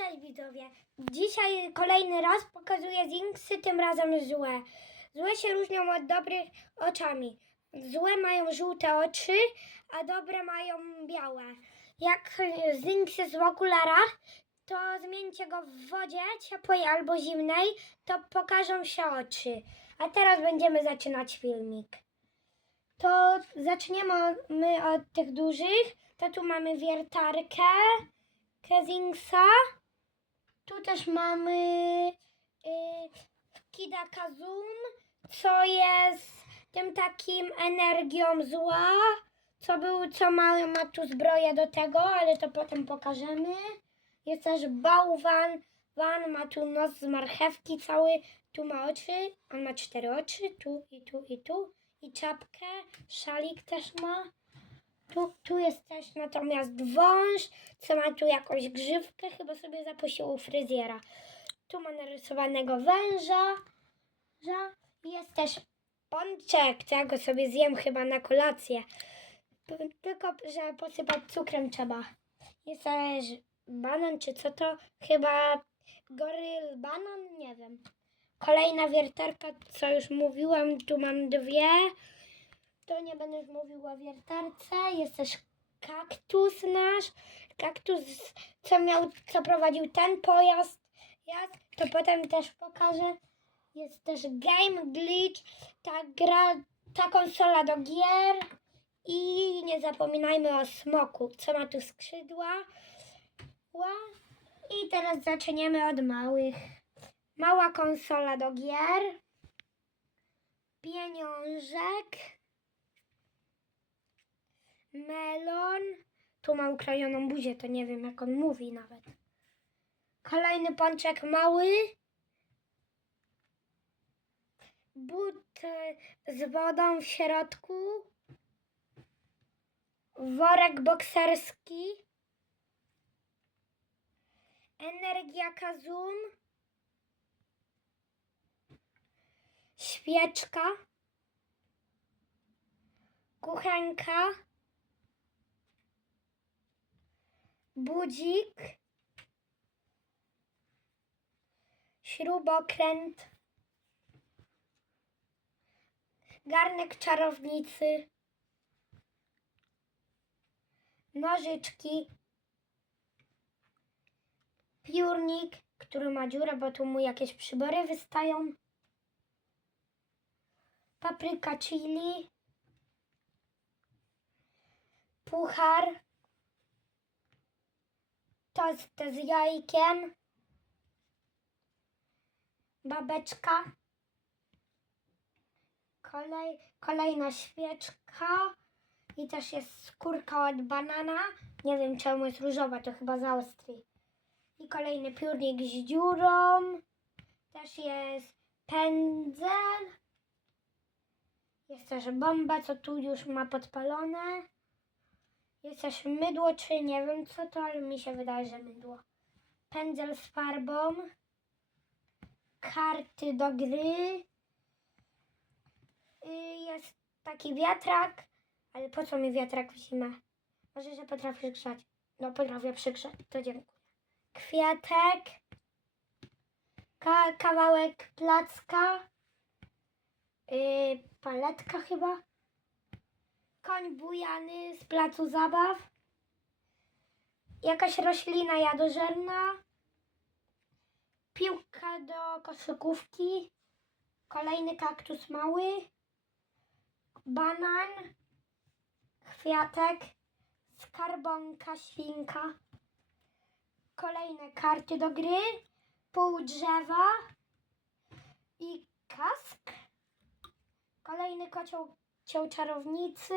Cześć widzowie. Dzisiaj kolejny raz pokazuję Zinksy, tym razem złe. Złe się różnią od dobrych oczami. Złe mają żółte oczy, a dobre mają białe. Jak Zinks jest w to zmieńcie go w wodzie ciepłej albo zimnej, to pokażą się oczy. A teraz będziemy zaczynać filmik. To zaczniemy my od tych dużych. To tu mamy wiertarkę. Kezingsa. Tu też mamy y, Kida Kazum, co jest tym takim energią zła, co był, co ma, ma tu zbroję do tego, ale to potem pokażemy. Jest też bałwan, Van ma tu nos z marchewki cały, tu ma oczy, on ma cztery oczy, tu i tu i tu. I czapkę, szalik też ma. Tu, tu jest też natomiast wąż, co ma tu jakąś grzywkę, chyba sobie zapuścił u fryzjera. Tu ma narysowanego węża. Ża. Jest też pączek, co ja go sobie zjem chyba na kolację. Tylko, że posypać cukrem trzeba. Jest też banan, czy co to? Chyba goryl banan, nie wiem. Kolejna wiertarka, co już mówiłam, tu mam dwie to nie już mówił o wiertarce. Jest też kaktus nasz. Kaktus, co miał, co prowadził ten pojazd. Jazd, to potem też pokażę. Jest też Game Glitch, ta gra, ta konsola do gier. I nie zapominajmy o smoku, co ma tu skrzydła. Ła. I teraz zaczniemy od małych. Mała konsola do gier. Pieniążek melon. Tu ma ukrojoną buzię, to nie wiem jak on mówi nawet. Kolejny pączek mały. But z wodą w środku. Worek bokserski. Energia Kazum. Świeczka. Kuchenka. Budzik, śrubokręt, garnek czarownicy, nożyczki, piórnik, który ma dziurę, bo tu mu jakieś przybory wystają, papryka chili, puchar, tost z jajkiem, babeczka, kolej, kolejna świeczka i też jest skórka od banana. Nie wiem czemu jest różowa, to chyba zaostri. I kolejny piórnik z dziurą. Też jest pędzel. Jest też bomba, co tu już ma podpalone. Jest też mydło, czy nie wiem co to, ale mi się wydaje, że mydło. Pędzel z farbą. Karty do gry. Y, Jest taki wiatrak, ale po co mi wiatrak w zimę? Może, że potrafisz grzać. No, potrafię przygrzać, to dziękuję. Kwiatek. Ka kawałek placka. Yy, paletka chyba koń bujany z placu zabaw, jakaś roślina jadożerna, piłka do koszykówki, kolejny kaktus mały, banan, kwiatek, skarbonka, świnka, kolejne karty do gry, pół drzewa. I kask, kolejny kocioł Ciał czarownicy,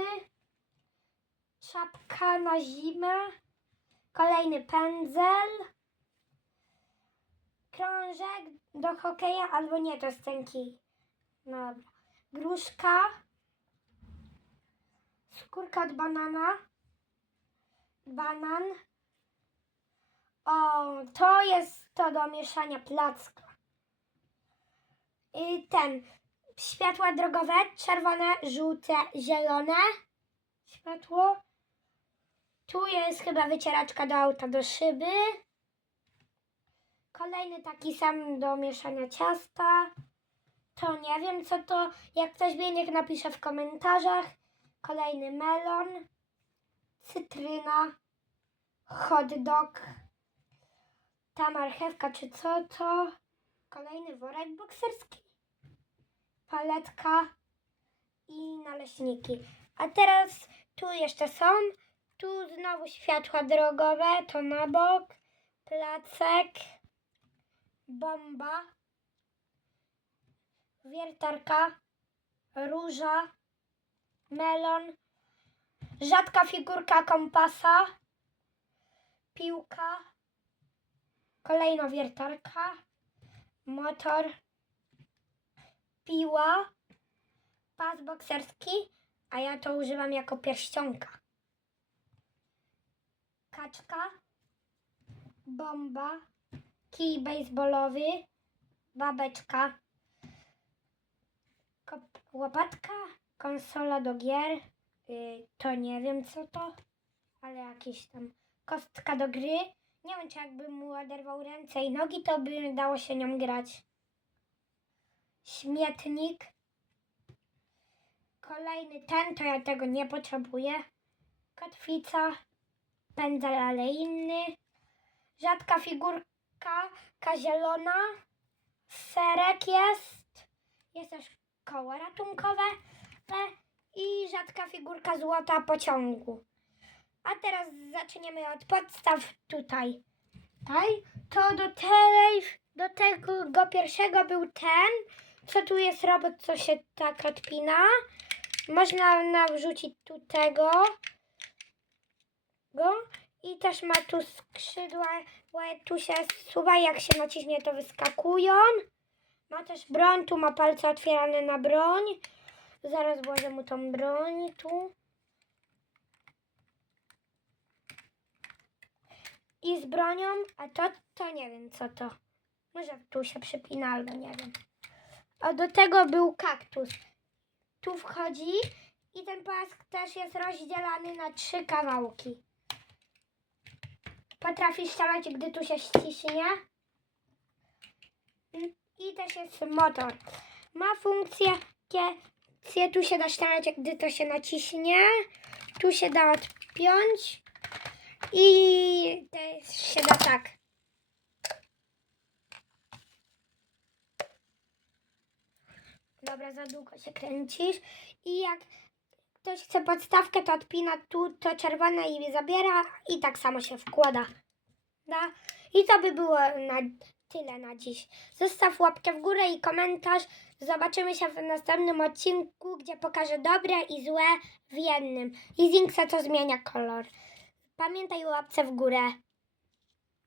czapka na zimę, kolejny pędzel, krążek do hokeja, albo nie, to jest ten kij. Dobra. Gruszka, skórka od banana, banan. O, to jest to do mieszania placka. I ten, światła drogowe, czerwone, żółte, zielone światło. Tu jest chyba wycieraczka do auta, do szyby. Kolejny taki sam do mieszania ciasta. To nie wiem co to. Jak ktoś wie, niech napisze w komentarzach. Kolejny melon. Cytryna. Hot dog. Ta marchewka czy co to? Kolejny worek bokserski. Paletka i naleśniki. A teraz tu jeszcze są. Tu znowu światła drogowe, to na bok. Placek. Bomba. Wiertarka. Róża. Melon. Rzadka figurka kompasa. Piłka. Kolejna wiertarka. Motor. Piła. Pas bokserski, a ja to używam jako pierścionka. Kaczka. Bomba. Kij baseballowy. Babeczka. Łopatka. Konsola do gier. Y, to nie wiem co to, ale jakieś tam kostka do gry. Nie wiem, czy jakbym mu oderwał ręce i nogi, to by dało się nią grać. Śmietnik. Kolejny ten, to ja tego nie potrzebuję. Kotwica. Pędzel, ale inny. Rzadka figurka, ka zielona. Serek jest. Jest też koło ratunkowe. I rzadka figurka złota pociągu. A teraz zaczniemy od podstaw tutaj. Tutaj. To do tej, do tego pierwszego był ten, co tu jest robot, co się tak odpina. Można nawrzucić tu tego. Go. I też ma tu skrzydła, tu się suwa, jak się naciśnie to wyskakują. Ma też broń, tu ma palce otwierane na broń. Zaraz włożę mu tą broń tu. I z bronią, a to, to nie wiem co to. Może tu się przypina albo nie wiem. A do tego był kaktus. Tu wchodzi i ten pask też jest rozdzielany na trzy kawałki. Potrafi strzelać, gdy tu się ściśnie. I też jest motor. Ma funkcję, tu się da strzelać, gdy to się naciśnie. Tu się da odpiąć. I też się da tak. Dobra, za długo się kręcisz. I jak ktoś chce podstawkę, to odpina tu to czerwone i zabiera i tak samo się wkłada. Da? I to by było na tyle na dziś. Zostaw łapkę w górę i komentarz. Zobaczymy się w następnym odcinku, gdzie pokażę dobre i złe w jednym. I Zinksa to zmienia kolor. Pamiętaj o łapce w górę.